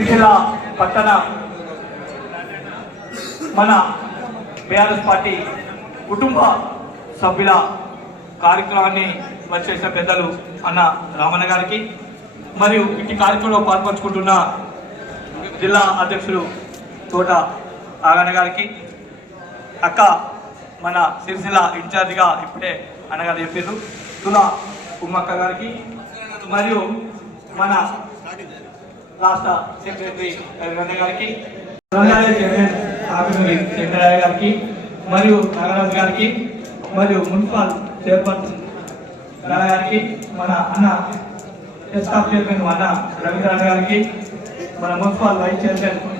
జిల్లా పట్టణ మన బీఆర్ఎస్ పార్టీ కుటుంబ సభ్యుల కార్యక్రమాన్ని వచ్చేసిన పెద్దలు అన్న రామన్న గారికి మరియు ఇంటి కార్యక్రమంలో పాల్పంచుకుంటున్న జిల్లా అధ్యక్షులు తోట ఆగన్న గారికి అక్క మన సిరిసిల్ల ఇన్ఛార్జిగా ఇప్పుడే అన్నగారు చెప్పారు తులా ఉమ్మక్క గారికి మరియు మన రాష్ట్ర సెక్రటరీ రవీంద్ర గారికి రంగారెడ్డి గారికి మరియు నాగరాజు గారికి మరియు మున్సిపల్ చైర్పర్సన్ గారికి మన అన్న ఎస్ఆఫ్ చైర్మన్ అన్న రవీంద్ర గారికి మన మున్సిపల్ వైస్ చైర్మన్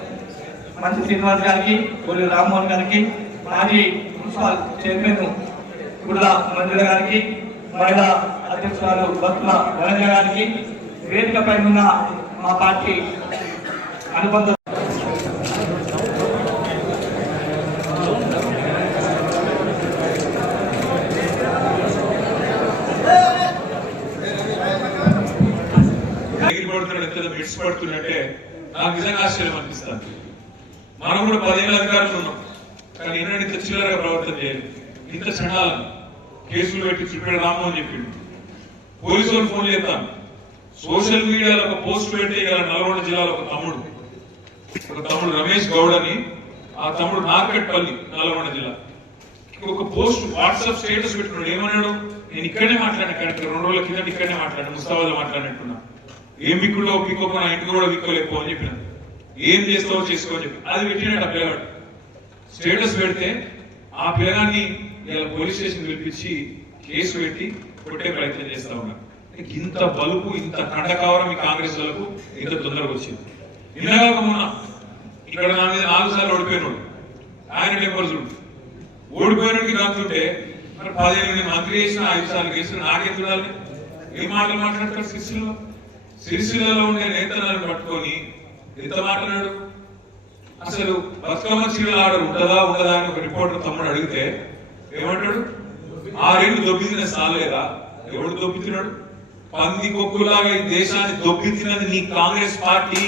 మంచి శ్రీనివాస్ గారికి గోలి రామ్మోహన్ గారికి మాజీ మున్సిపల్ చైర్మన్ గుడ్ల మంజుల గారికి మహిళా అధ్యక్షురాలు భక్తుల వరంజ గారికి వేదికపై ఉన్న మా పార్టీ అనుబంధ పడుతున్న వ్యక్తులు మిడ్స్ పడుతున్నట్టే నాకు నిజంగా ఆశ్చర్యం అనిపిస్తుంది. మనం కూడా పదిహేను అధికారులు ఉన్నాం. కానీ ఏంటంటే ఇంత చిల్లరగా ప్రవర్తన చేయాలి ఇంత చండాలం కేసులు పెట్టి చుట్టాడు అని చెప్పిండు. పోలీసు వాళ్ళు ఫోన్ చేస్తాను సోషల్ మీడియాలో ఒక పోస్ట్ పెట్టి ఇలా నల్గొండ జిల్లాలో ఒక తమ్ముడు. ఒక తమ్ముడు రమేష్ గౌడ్ అని. ఆ తమ్ముడు నార్కట్పల్లి నల్గొండ జిల్లా. ఒక పోస్ట్ వాట్సాప్ స్టేటస్ పెట్టుకున్నాడు. ఏమన్నాడు? నేను ఇక్కడనే మాట్లాడిన కరెక్ట్ రెండు రోజుల కింద ఇక్కడనే మాట్లాడాను. ముస్తాబాద్ మాట్లాడినట్టున్నా. ఏం విక్కులో పిక్కోపో నా ఇంటికి కూడా విక్కోలేకపో అని చెప్పినాను ఏం చేస్తావో చేసుకో చెప్పి. అది పెట్టినాడు ఆ పిల్లగాడు స్టేటస్ పెడితే ఆ పిల్లగాన్ని ఇలా పోలీస్ స్టేషన్ పిలిపించి కేసు పెట్టి కొట్టే ప్రయత్నం చేస్తా ఉన్నారు ఇంత బలుపు ఇంత కండకావరం ఈ కాంగ్రెస్ వాళ్ళకు ఇంత తొందరగా వచ్చింది. నిన్నగాక మొన్న ఇక్కడ నా మీద నాలుగు సార్లు ఓడిపోయినాడు. ఆయన టెంపర్స్ చూడు. ఓడిపోయినకి మరి పదిహేను మంత్రి చేసిన ఐదు సార్లు గెలిచిన నాకేం చూడాలి. ఏ మాటలు మాట్లాడతారు సిరిసిల్లో? సిరిసిల్లలో ఉండే నేతలను పట్టుకొని ఎంత మాట్లాడు అసలు బతుకమ్మ చీరల ఉండదా ఉంటుందా ఉండదా అని ఒక రిపోర్టర్ తమ్ముడు అడిగితే ఏమంటాడు? ఆరేళ్ళు దొబ్బితిన సాలేదా? ఎవడు దొబ్బితున్నాడు పంది కొక్కులాగా ఈ దేశాన్ని దొబ్బితినది నీ కాంగ్రెస్ పార్టీ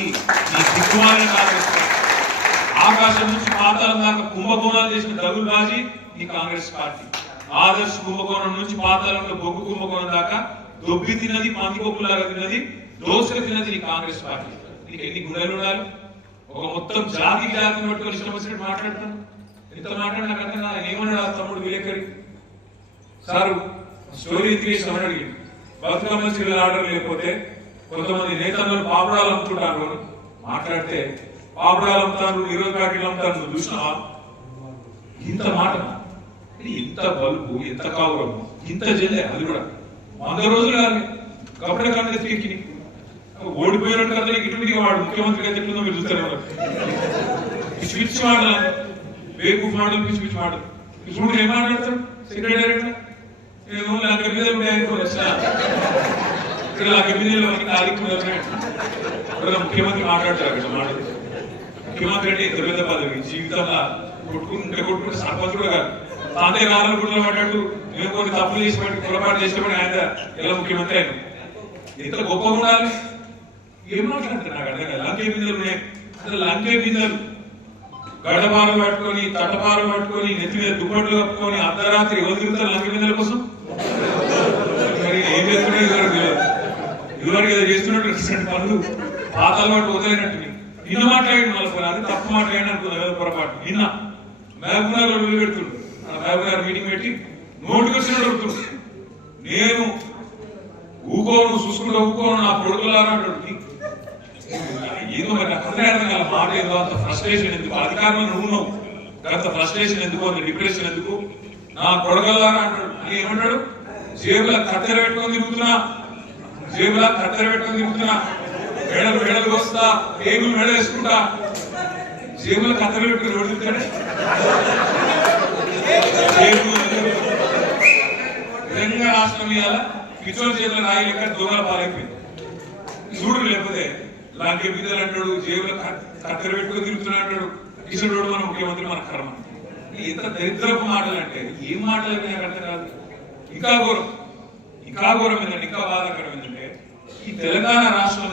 నీ దిక్కుమాలిన కాంగ్రెస్ పార్టీ. ఆకాశం నుంచి పాతాళం దాకా కుంభకోణాలు చేసిన డబుల్ బాజీ నీ కాంగ్రెస్ పార్టీ. ఆదర్శ కుంభకోణం నుంచి పాతాళంలో బొగ్గు కుంభకోణం దాకా దొబ్బి తిన్నది పందికొక్కులాగా తిన్నది దోశ తిన్నది నీ కాంగ్రెస్ పార్టీ. నీకు ఎన్ని గుణాలు ఉండాలి? ఒక మొత్తం జాతి జాతిని పట్టుకొని ఇష్టం వచ్చినట్టు మాట్లాడతాను ఎంత మాట్లాడినా నాకు ఏమన్నాడు ఆ తమ్ముడు విలేకరి? సారు స్టోరీ తీసి బతుకమ్మ చీరల ఆర్డర్ లేకపోతే కొంతమంది నేతలు పాపడాలు అమ్ముతుంటారు అని మాట్లాడితే పాపడాలు అమ్ముతారు ఇరవై ప్యాకెట్లు అమ్ముతారు నువ్వు చూసినావా? ఇంత మాట. ఇంత బల్బు ఎంత కావురము ఇంత జల్లే అది కూడా. వంద రోజులు కానీ ఓడిపోయినట్టు కదా ఇటువంటి వాడు ముఖ్యమంత్రి గారు ఎట్లుందో మీరు చూస్తారు పిచ్చి పిచ్చి మాటలు వేగు వాడు పిచ్చి పిచ్చి వాడు. ఇప్పుడు ఏం మాట్లాడతారు సెక్రటరీ ఏదో నాకు మీద వచ్చిన ఇక్కడ నాకు ఎనిమిదిలో మనకి ముఖ్యమంత్రి మాట్లాడతారు అక్కడ మాట? ముఖ్యమంత్రి అంటే ఇంత పెద్ద పదవి. జీవితంలో కొట్టుకుంటే కొట్టుకుంటే సర్పంచ్ కూడా కాదు. తాతయ్య రాళ్ళు గుడిలో పడ్డాడు మేము కొన్ని తప్పులు చేసి పొరపాటు చేసినప్పుడు ఆయన ఎలా ముఖ్యమంత్రి ఆయన ఇంత గొప్ప ఉండాలి. ఏం మాట్లాడుతున్నారు నాకు అర్థం లంకే బిందెలు ఉన్నాయి. అసలు లంకే బిందెలు గడపాలు పట్టుకొని తటపాలు పట్టుకొని నెత్తి మీద దుప్పట్లు కప్పుకొని అర్ధరాత్రి ఎవరు లంక బిందెల కోసం? మరి ఏం చేస్తున్నాయి ఇదివరకు ఇదివరకు ఏదో చేస్తున్నట్టు పనులు. పాత అలవాటు వదిలేనట్టు నిన్న మాట్లాడి మళ్ళీ అది తప్పు మాట్లాడి అనుకున్నా పొరపాటు నిన్న మహబూబ్ నగర్ వీలు పెడుతుండు మహబూబ్ మీటింగ్ పెట్టి నోటికి వచ్చినట్టు అడుగుతుండు. నేను ఊకోను చూసుకుంటూ ఊకోను నా కొడుకులారా అంటాడు. ఏదో మరి నాకు అర్థం మాట ఏదో అంత ఫ్రస్ట్రేషన్ ఎందుకు? అధికారంలో నువ్వు ఉన్నావు. అంత ఫ్రస్ట్రేషన్ ఎందుకు? అంత డిప్రెషన్ ఎందుకు? నా కొడగల్లా అంటాడు. అని ఏమంటాడు? జేబుల కత్తెర పెట్టుకొని తిరుగుతున్నా. జేబుల కత్తెర పెట్టుకొని తిరుగుతున్నా. మెడలు మెడలు వస్తా టేబుల్ మెడ వేసుకుంటా. జేబుల కత్తెర పెట్టుకుని ఎవడు తిరుగుతాడే? తెలంగాణ రాష్ట్రం ఇవాళ కిచోర్ చేతుల రాయి లెక్క దూరాలు పాలైపోయింది. చూడు లేకపోతే దానికి బిద్దలు అంటాడు? జేబులో కత్తెర పెట్టుకుని తిరుగుతున్నాడు అంటాడు. ఇసుడు మన ముఖ్యమంత్రి మన కర్మ. ఇంత దరిద్రపు మాటలు అంటే ఏం మాటలు అని నాకు అర్థం కాదు. ఇంకా ఘోరం ఇంకా ఘోరం ఏంటంటే ఇంకా బాధాకరం ఏంటంటే ఈ తెలంగాణ రాష్ట్రం